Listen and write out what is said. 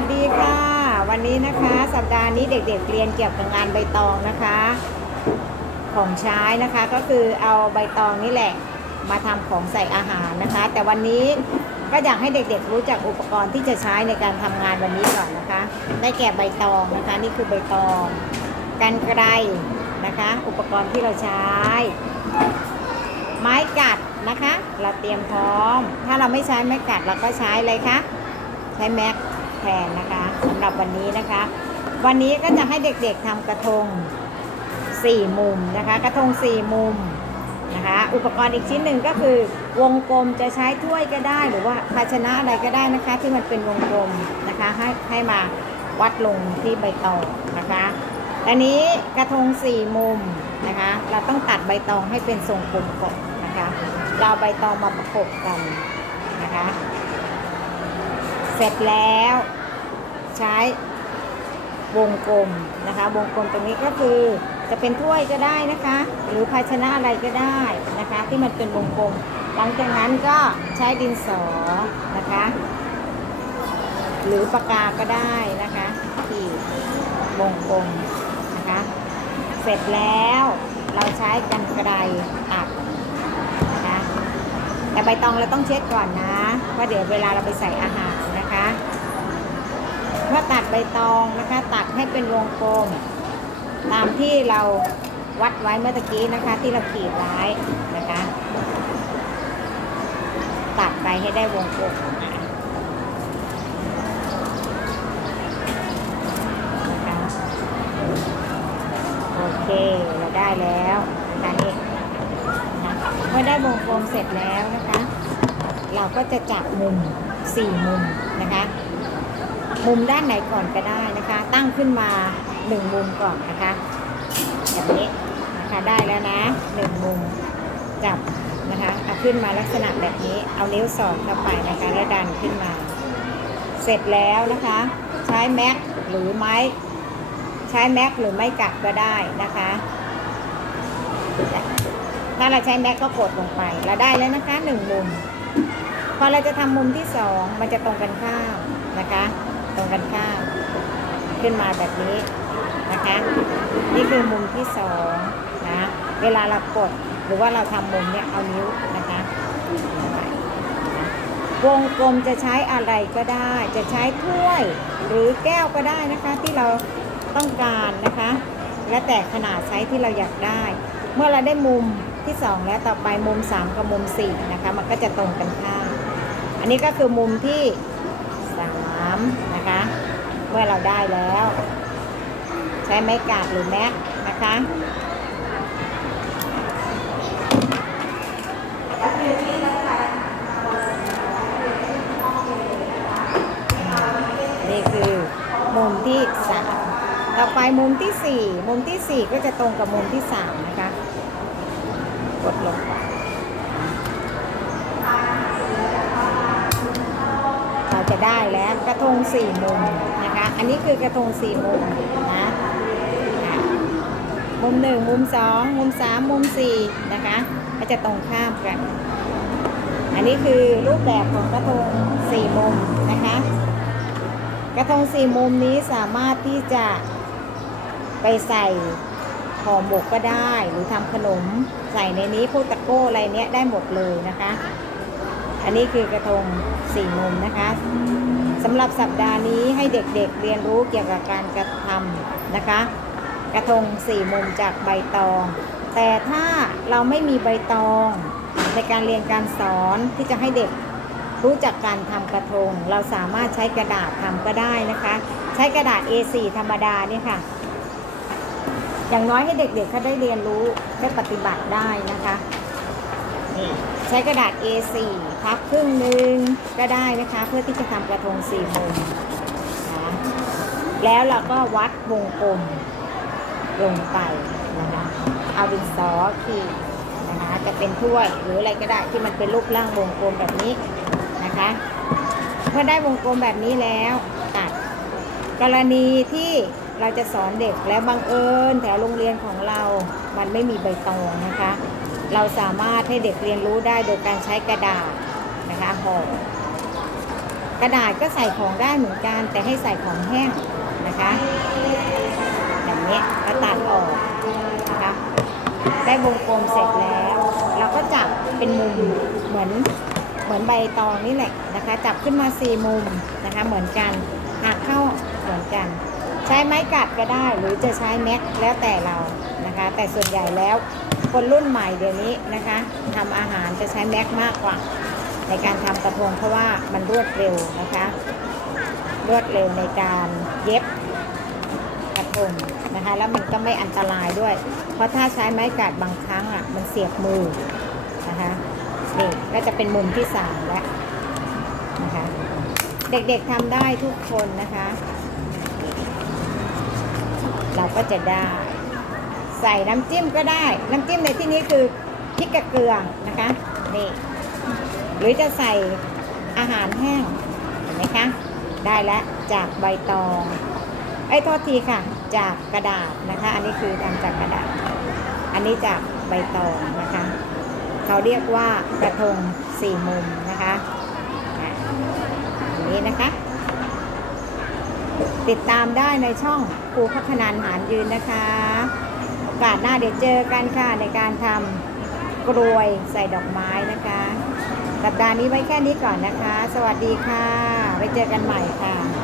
วัสดีค่ะ วันนี้นะคะ สัปดาห์นี้เด็กๆเรียนเกี่ยวกับงานใบตองนะคะ ของใช้นะคะก็คือเอาใบตองนี่แหละมาทำของใส่อาหารนะคะ แต่วันนี้ก็อยากให้เด็กๆรู้จักอุปกรณ์ที่จะใช้ในการทำงานวันนี้ก่อนนะคะ ได้แก่ใบตองนะคะ นี่คือใบตองกันไกรนะคะ อุปกรณ์ที่เราใช้ ไม้กัดนะคะ เราเตรียมพร้อม ถ้าเราไม่ใช้ไม้กัดเราก็ใช้เลยคะใช้แม็ก แทนนะคะสำหรับวันนี้นะคะ วันนี้ก็จะให้เด็กๆทำกระทง4มุมนะคะ กระทง4มุมนะคะ อุปกรณ์อีกชิ้นหนึ่งก็คือวงกลมจะใช้ถ้วยก็ได้ หรือว่าภาชนะอะไรก็ได้นะคะ ที่มันเป็นวงกลมนะคะให้ให้มาวัดลงที่ใบตองนะคะอันนี้กระทง4มุมนะคะ เราต้องตัดใบตองให้เป็นทรงกลมก่อนนะคะ เราใบตองมาประกบกันนะคะ เสร็จแล้ว ใช้วงกลมนะคะ วงกลมตรงนี้ก็คือจะเป็นถ้วยก็ได้นะคะ หรือภาชนะอะไรก็ได้นะคะ ที่มันเป็นวงกลม หลังจากนั้นก็ใช้ดินสอนะคะ หรือปากกาก็ได้นะคะขีดวงกลมนะคะ เสร็จแล้วเราใช้กันไกรตัดนะคะแต่ใบตองเราต้องเช็ดก่อนนะว่าเดี๋ยวเวลาเราไปใส่อาหาร นะคะเมื่อตัดใบตองนะคะ ตัดให้เป็นวงกลม ตามที่เราวัดไว้เมื่อตะกี้นะคะ ที่เราขีดไว้นะคะ ตัดไปให้ได้วงกลมนะคะโอเคเราได้แล้วนะคะนี่นะเมื่อได้วงกลมเสร็จแล้วนะคะ เราก็จะจับมุม สี่มุมนะคะ มุมด้านไหนก่อนก็ได้นะคะ ตั้งขึ้นมาหนึ่งมุมก่อนนะคะแบบนี้นะคะได้แล้วนะหนึ่งมุมจับนะคะเอาขึ้นมาลักษณะแบบนี้เอานิ้วสอดเข้าไปนะคะแล้วดันขึ้นมา เสร็จแล้วนะคะ ใช้แม็กหรือไม้ ใช้แม็กหรือไม้กัดก็ได้นะคะถ้าเราใช้แม็กก็กดลงไปเราได้แล้วนะคะหนึ่งมุม พอเราจะทำมุมที่สองมันจะตรงกันข้ามนะคะ ตรงกันข้ามขึ้นมาแบบนี้นะคะ นี่คือมุมที่สองนะเวลาเรากดหรือว่าเราทำมุมเนี่ยเอานิ้วนะคะวงกลมจะใช้อะไรก็ได้ จะใช้ถ้วยหรือแก้วก็ได้นะคะ ที่เราต้องการนะคะ และแต่ขนาดไซส์ที่เราอยากได้ เมื่อเราได้มุมที่สองแล้วต่อไปมุมสามกับมุมสี่นะคะ มันก็จะตรงกันข้าม นี้ก็คือมุมที่สามนะคะ เมื่อเราได้แล้ว ใช้ไม้กาดหรือแม็กนะคะนี่คือมุมที่สามต่อไปมุมที่สี่มุมที่สี่ก็จะตรงกับมุมที่สามนะคะ กดลงไป เราจะได้แล้วกระทงสี่มุมนะคะ อันนี้คือกระทงสี่มุมนะมุมหนึ่งมุมสองมุมสามมุมสี่นะคะ ก็จะตรงข้ามกัน อันนี้คือรูปแบบของกระทงสี่มุมนะคะ กระทงสี่มุมนี้สามารถที่จะไปใส่ห่อหมกก็ได้ หรือทำขนมใส่ในนี้พวกตะโก้อะไรเนี้ยได้หมดเลยนะคะ อันนี้คือกระทงสี่มุมนะคะสำหรับสัปดาห์นี้ให้เด็กๆเเรียนรู้เกี่ยวกับการกระทำนะคะ กระทงสี่มุมจากใบตอง แต่ถ้าเราไม่มีใบตองในการเรียนการสอนที่จะให้เด็กรู้จักการทำกระทง เราสามารถใช้กระดาษทำก็ได้นะคะ ใช้กระดาษ A4 ธรรมดาเนี่ยค่ะ อย่างน้อยให้เด็กๆเขาได้เรียนรู้ได้ปฏิบัติได้นะคะนี่ใช้กระดาษ A4 พับครึ่งหนึ่งก็ได้นะคะ เพื่อที่จะทำกระทงสี่มุมนะแล้วเราก็วัดวงกลมลงไปนะคะเอาดินสอขีดนะคะจะเป็นถ้วยหรืออะไรก็ได้ที่มันเป็นรูปร่างวงกลมแบบนี้นะคะเมื่อได้วงกลมแบบนี้แล้วตัดกรณีที่เราจะสอนเด็กแล้วบังเอิญแถวโรงเรียนของเรามันไม่มีใบตองนะคะ เราสามารถให้เด็กเรียนรู้ได้โดยการใช้กระดาษ นะคะห่อกระดาษก็ใส่ของได้เหมือนกัน แต่ให้ใส่ของแห้งนะคะแบบนี้ก็ตัดออกนะคะได้วงกลมเสร็จแล้ว เราก็จับเป็นมุมเหมือนเหมือนใบตองนี่แหละนะคะ จับขึ้นมาสี่มุมนะคะเหมือนกันหักเข้าเหมือนกัน ใช้ไม้กัดก็ได้หรือจะใช้แม็กแล้วแต่เรานะคะ แต่ส่วนใหญ่แล้วคนรุ่นใหม่เดี๋ยวนี้นะคะทำอาหารจะใช้แม็กมากกว่า ในการทำกระทงเพราะว่ามันรวดเร็วนะคะ รวดเร็วในการเย็บกระทงนะคะแล้วมันก็ไม่อันตรายด้วย เพราะถ้าใช้ไม้กาดบางครั้งอะมันเสียบมือนะคะนี่ก็จะเป็นมุมที่สามแล้วนะคะเด็กๆทำได้ทุกคนนะคะ เราก็จะได้ ใส่น้ำจิ้มก็ได้ น้ำจิ้มในที่นี้คือพริกกับเกลือนะคะนี่ หรือจะใส่อาหารแห้งเห็นไหมคะ ได้แล้วจากใบตองไอ้ยโทษทีค่ะ จากกระดาษนะคะ อันนี้คือทำจากกระดาษ อันนี้จากใบตองนะคะ เขาเรียกว่ากระทงสี่มุมนะคะอันนี้นะคะ ติดตามได้ในช่องครูพัฒนานหารยืนนะคะ โอกาสหน้าเดี๋ยวเจอกันค่ะในการทำกรวยใส่ดอกไม้นะคะ สัปดาห์นี้ไว้แค่นี้ก่อนนะคะ สวัสดีค่ะ ไว้เจอกันใหม่ค่ะ